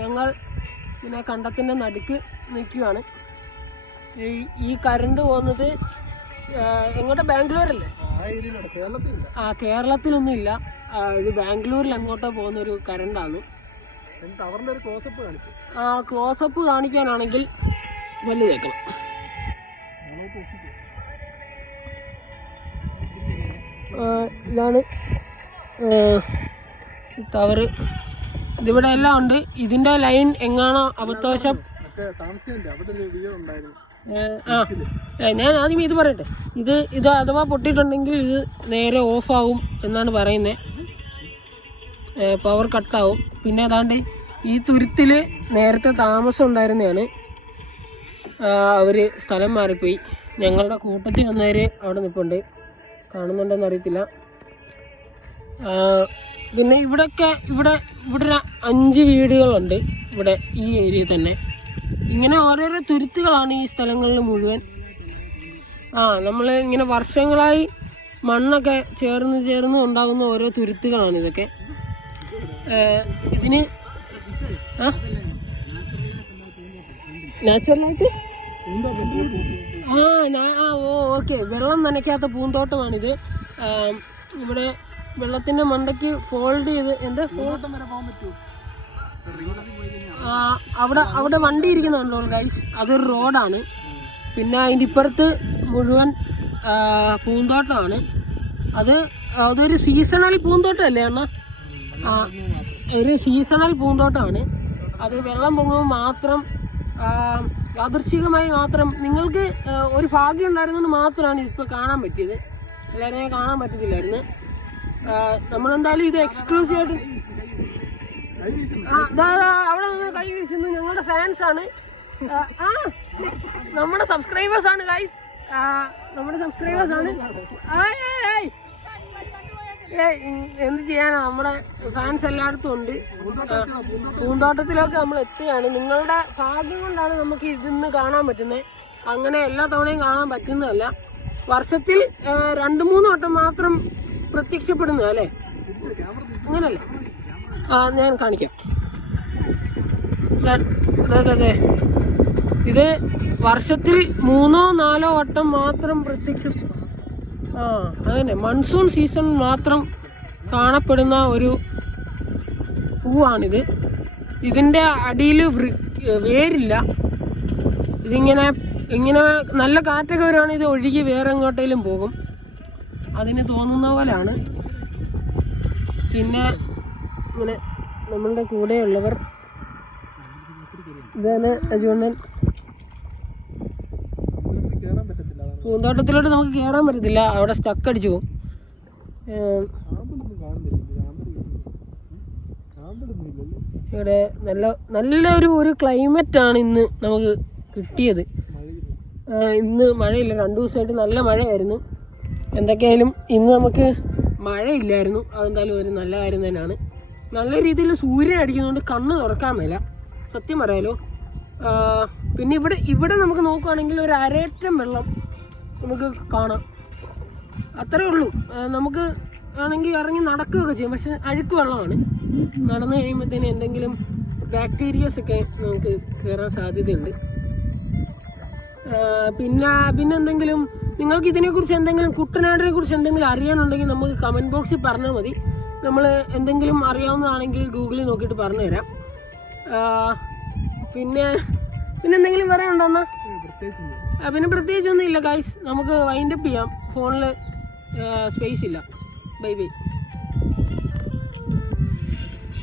ഞങ്ങൾ പിന്നെ കണ്ടത്തിൻ്റെ നടുക്ക് നിൽക്കുകയാണ്. ഈ കറണ്ട് പോകുന്നത് എങ്ങോട്ടാ? ബാംഗ്ലൂരല്ലേ? കേരളത്തിലൊന്നും ഇല്ല. ഇത് ബാംഗ്ലൂരിൽ എങ്ങോട്ടോ പോകുന്നൊരു കറണ്ടാണ്. ക്ലോസപ്പ് കാണിക്കാനാണെങ്കിൽ വല്ലു വെക്കണം. ഇതാണ് ടവർ. ഇതിവിടെ എല്ലാം ഉണ്ട്. ഇതിന്റെ ലൈൻ എങ്ങാണോ അബദ്ധവശം. ഞാൻ ആദ്യം ഇത് പറയട്ടെ. ഇത് അഥവാ പൊട്ടിയിട്ടുണ്ടെങ്കിൽ ഇത് നേരെ ഓഫാവും എന്നാണ് പറയുന്നത്. പവർ കട്ടാവും. പിന്നെ ഏതാണ്ട് ഈ തുരുത്തിൽ നേരത്തെ താമസം ഉണ്ടായിരുന്നതാണ്. അവർ സ്ഥലം മാറിപ്പോയി. ഞങ്ങളുടെ കൂട്ടത്തിൽ വന്നവർ അവിടെ നിൽപ്പുണ്ട്. കാണുന്നുണ്ടെന്ന് അറിയത്തില്ല. പിന്നെ ഇവിടെ 5 വീടുകളുണ്ട് ഇവിടെ ഈ ഏരിയയിൽ തന്നെ. ഇങ്ങനെ ഓരോരോ തുരുത്തുകളാണ് ഈ സ്ഥലങ്ങളിൽ മുഴുവൻ. നമ്മൾ ഇങ്ങനെ വർഷങ്ങളായി മണ്ണൊക്കെ ചേർന്ന് ഉണ്ടാകുന്ന ഓരോ തുരുത്തുകളാണ് ഇതൊക്കെ. ഇതിന് നാച്ചുറലായിട്ട് ഓക്കെ, വെള്ളം നനയ്ക്കാത്ത പൂന്തോട്ടമാണിത്. ഇവിടെ വെള്ളത്തിന്റെ മണ്ടയ്ക്ക് ഫോൾഡ് ചെയ്ത് അവിടെ വണ്ടി ഇരിക്കുന്നുണ്ടോ ഗൈസ്? അതൊരു റോഡാണ്. പിന്നെ അതിൻ്റെ ഇപ്പുറത്ത് മുഴുവൻ പൂന്തോട്ടമാണ്. അതൊരു സീസണൽ പൂന്തോട്ടമല്ലേ അണ്ണാ? ഒരു സീസണൽ പൂന്തോട്ടമാണ്. അത് വെള്ളം പൊങ്ങുമ്പോൾ മാത്രം, യാദൃശ്ചികമായി മാത്രം, നിങ്ങൾക്ക് ഒരു ഭാഗ്യം ഉണ്ടായിരുന്നത് മാത്രമാണ് ഇതിപ്പോൾ കാണാൻ പറ്റിയത്. എല്ലാവരെയും കാണാൻ പറ്റത്തില്ലായിരുന്നു. നമ്മളെന്തായാലും ഇത് എക്സ്ക്ലൂസീവ് ആയിട്ട് അവിടെ നിന്ന് കൈ വീശുന്നു. ഞങ്ങളുടെ ഫാൻസ് ആണ്, നമ്മുടെ സബ്സ്ക്രൈബേഴ്സ് ആണ് ഗൈസ്. നമ്മുടെ സബ്സ്ക്രൈബേഴ്സ് ആണ്. എന്ത് ചെയ്യാനാ, നമ്മുടെ ഫാൻസ് എല്ലായിടത്തും ഉണ്ട്. പൂന്തോട്ടത്തിലൊക്കെ നമ്മൾ എത്തുകയാണ്. നിങ്ങളുടെ ഭാഗ്യം കൊണ്ടാണ് നമുക്ക് ഇതിന്ന് കാണാൻ പറ്റുന്നത്. അങ്ങനെ എല്ലാ തവണയും കാണാൻ പറ്റുന്നതല്ല. വർഷത്തിൽ 2-3 വട്ടം മാത്രം പ്രത്യക്ഷപ്പെടുന്നതല്ലേ? അങ്ങനല്ലേ? ഞാൻ കാണിക്കാം. അതെ, ഇത് വർഷത്തിൽ 3-4 വട്ടം മാത്രം അതന്നെ മൺസൂൺ സീസൺ മാത്രം കാണപ്പെടുന്ന ഒരു പൂവാണിത്. ഇതിൻ്റെ അടിയിൽ വേരില്ല. ഇങ്ങനെ നല്ല കാറ്റൊക്കെ വരുവാണെങ്കിൽ ഇത് ഒഴുകി വേറെ എങ്ങോട്ടേലും പോകും. അതിന് തോന്നുന്ന പോലെയാണ്. പിന്നെ ഇങ്ങനെ നമ്മളുടെ കൂടെയുള്ളവർ, ഇതാണ് അജുണ്ണൻ. പൂന്തോട്ടത്തിലോട്ട് നമുക്ക് കയറാൻ പറ്റത്തില്ല, അവിടെ സ്റ്റക്ക് അടിച്ചു പോകും. ഇവിടെ നല്ലൊരു ക്ലൈമറ്റാണ് ഇന്ന് നമുക്ക് കിട്ടിയത്. ഇന്ന് മഴയില്ല, 2 ദിവസമായിട്ട് നല്ല മഴയായിരുന്നു. എന്തൊക്കെയായാലും ഇന്ന് നമുക്ക് മഴയില്ലായിരുന്നു. അതെന്തായാലും ഒരു നല്ല കാര്യം തന്നെയാണ്. നല്ല രീതിയിൽ സൂര്യൻ അടിക്കുന്നതുകൊണ്ട് കണ്ണ് തുറക്കാൻ മേല, സത്യം പറയാലോ. പിന്നെ ഇവിടെ നമുക്ക് നോക്കുകയാണെങ്കിൽ ഒരു അരയറ്റം വെള്ളം നമുക്ക് കാണാം. അത്രേ ഉള്ളൂ. നമുക്ക് ആണെങ്കിൽ ഇറങ്ങി നടക്കുകയൊക്കെ ചെയ്യും. പക്ഷെ അഴുക്ക് വെള്ളമാണ്. നടന്നു കഴിയുമ്പോഴത്തേന് എന്തെങ്കിലും ബാക്ടീരിയസൊക്കെ നമുക്ക് കയറാൻ സാധ്യതയുണ്ട്. പിന്നെ എന്തെങ്കിലും നിങ്ങൾക്ക് ഇതിനെക്കുറിച്ച് എന്തെങ്കിലും, കുട്ടനാടിനെ കുറിച്ച് എന്തെങ്കിലും അറിയാനുണ്ടെങ്കിൽ നമുക്ക് കമൻറ്റ് ബോക്സിൽ പറഞ്ഞാൽ മതി. നമ്മൾ എന്തെങ്കിലും അറിയാവുന്നതാണെങ്കിൽ ഗൂഗിളിൽ നോക്കിയിട്ട് പറഞ്ഞു തരാം. പിന്നെ എന്തെങ്കിലും പറയാനുണ്ടോ എന്നാ? പിന്നെ പ്രത്യേകിച്ചൊന്നും ഇല്ല ഗൈസ്, നമുക്ക് വൈൻഡപ്പ് ചെയ്യാം. ഫോണിൽ സ്പേസ് ഇല്ല. ബൈ.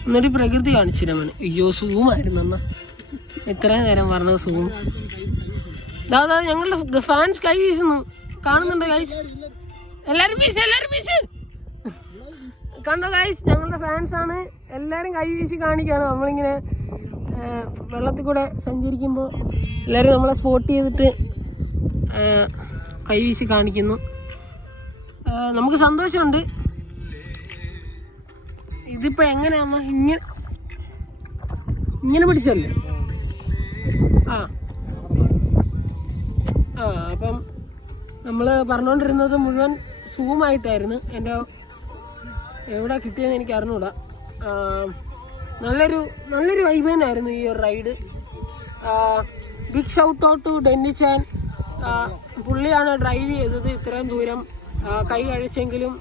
എന്നൊരു പ്രകൃതി കാണിച്ചിരമാണ്. അയ്യോ, സൂമായിരുന്നു എന്നാ ഇത്രയും നേരം പറഞ്ഞത്. സൂം ദാദാ ഞങ്ങളുടെ ഫാൻസ് കൈ വീശുന്നു, കാണുന്നുണ്ട് ഗൈസ്. എല്ലാരും വീശ് കണ്ടോ ഗൈസ്? ഞങ്ങളുടെ ഫാൻസ് ആണ്. എല്ലാരും കൈ വീശി കാണിക്കാണ്. നമ്മളിങ്ങനെ വെള്ളത്തിൽ കൂടെ സഞ്ചരിക്കുമ്പോൾ എല്ലാവരും നമ്മളെ സ്പോട്ട് ചെയ്തിട്ട് കൈ വീശി കാണിക്കുന്നു. നമുക്ക് സന്തോഷമുണ്ട്. ഇതിപ്പോ എങ്ങനെയാണോ ഇങ്ങനെ പിടിച്ചല്ലേ? അപ്പം നമ്മൾ പറഞ്ഞുകൊണ്ടിരുന്നത് മുഴുവൻ സൂമായിട്ടായിരുന്നു. എൻ്റെ എവിടെ കിട്ടിയെന്ന് എനിക്ക് അറിഞ്ഞൂടാ. നല്ലൊരു വൈബ് തന്നെയായിരുന്നു ഈ ഒരു ride. Big shout out to Dennichan. പുള്ളിയാണ് ഡ്രൈവ് ചെയ്തത് ഇത്രയും ദൂരം. കൈ കഴിച്ചെങ്കിലും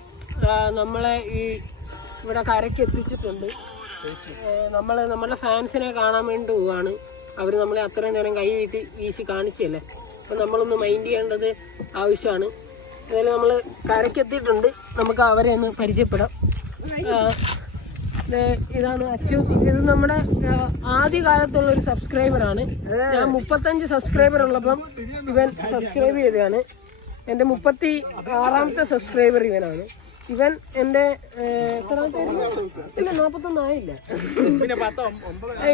നമ്മളെ ഈ ഇവിടെ കരയ്ക്ക് എത്തിച്ചിട്ടുണ്ട്. നമ്മളുടെ ഫാൻസിനെ കാണാൻ വേണ്ടി പോവാണ്. അവർ നമ്മളെ അത്രയും നേരം കൈ വീശി കാണിച്ചല്ലേ. അപ്പം നമ്മളൊന്ന് മൈൻഡ് ചെയ്യേണ്ടത് ആവശ്യമാണ്. എന്തായാലും നമ്മൾ കരയ്ക്കെത്തിയിട്ടുണ്ട്. നമുക്ക് അവരെ ഒന്ന് പരിചയപ്പെടാം. ഇതാണ് അച്ചു. ഇത് നമ്മുടെ ആദ്യകാലത്തുള്ളൊരു സബ്സ്ക്രൈബറാണ്. ഞാൻ 35 സബ്സ്ക്രൈബർ ഉള്ളപ്പം ഇവൻ സബ്സ്ക്രൈബ് ചെയ്തതാണ്. എൻ്റെ 36ാമത്തെ സബ്സ്ക്രൈബർ ഇവനാണ്. ഇവൻ എൻ്റെ ഇല്ല 41 ആയില്ല.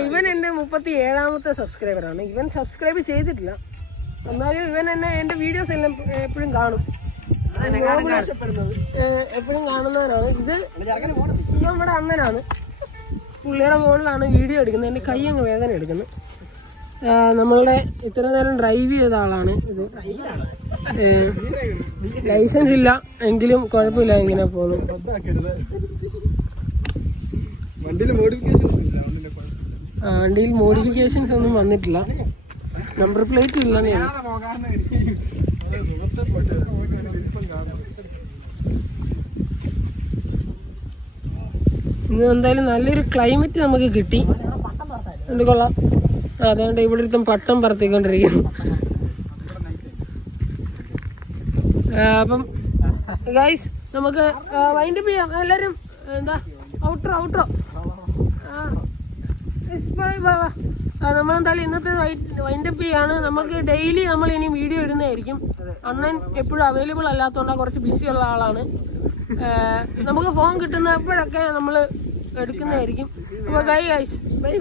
ഇവൻ എൻ്റെ 37ാമത്തെ സബ്സ്ക്രൈബറാണ്. ഇവൻ സബ്സ്ക്രൈബ് ചെയ്തിട്ടില്ല, എന്നാലും ഇവൻ എൻ്റെ വീഡിയോസ് എല്ലാം എപ്പോഴും കാണും. എപ്പോഴും കാണുന്നവനാണ്. ഇത് നമ്മുടെ അണ്ണനാണ്. പുള്ളിയുടെ ഫോണിലാണ് വീഡിയോ എടുക്കുന്നത്. എൻ്റെ കൈ അങ്ങ് വേദന എടുക്കുന്നു. നമ്മളുടെ ഇത്ര നേരം ഡ്രൈവ് ചെയ്ത ആളാണ് ഇത്. ലൈസൻസ് ഇല്ല എങ്കിലും കുഴപ്പമില്ല, ഇങ്ങനെ പോകുന്നു. വണ്ടിയിൽ മോഡിഫിക്കേഷൻസ് ഒന്നും വന്നിട്ടില്ല. നമ്പർ പ്ലേറ്റ് ഇല്ലെന്നേ. ഇന്ന് എന്തായാലും നല്ലൊരു ക്ലൈമറ്റ് നമുക്ക് കിട്ടി. എന്ത് കൊള്ളാം. അതുകൊണ്ട് ഇവിടെ ഒരുത്തം പട്ടം പറത്തിക്കൊണ്ടിരിക്കുന്നു. അപ്പം ഗൈസ് നമുക്ക് വൈൻഡപ്പ് ചെയ്യാം. എല്ലാവരും എന്താ ഔട്ട്രോ നമ്മളെന്തായാലും ഇന്നത്തെ വൈൻഡപ്പ് ചെയ്യാണ്. നമുക്ക് ഡെയിലി നമ്മൾ ഇനി വീഡിയോ ഇടുന്നതായിരിക്കും. അണ്ണൻ എപ്പോഴും അവൈലബിൾ അല്ലാത്തതുകൊണ്ടാണ്, കുറച്ച് ബിസി ഉള്ള ആളാണ്. നമുക്ക് ഫോൺ കിട്ടുന്നപ്പോഴൊക്കെ നമ്മൾ എടുക്കുന്നതായിരിക്കും. അപ്പോൾ ഗൈസ് ബൈ.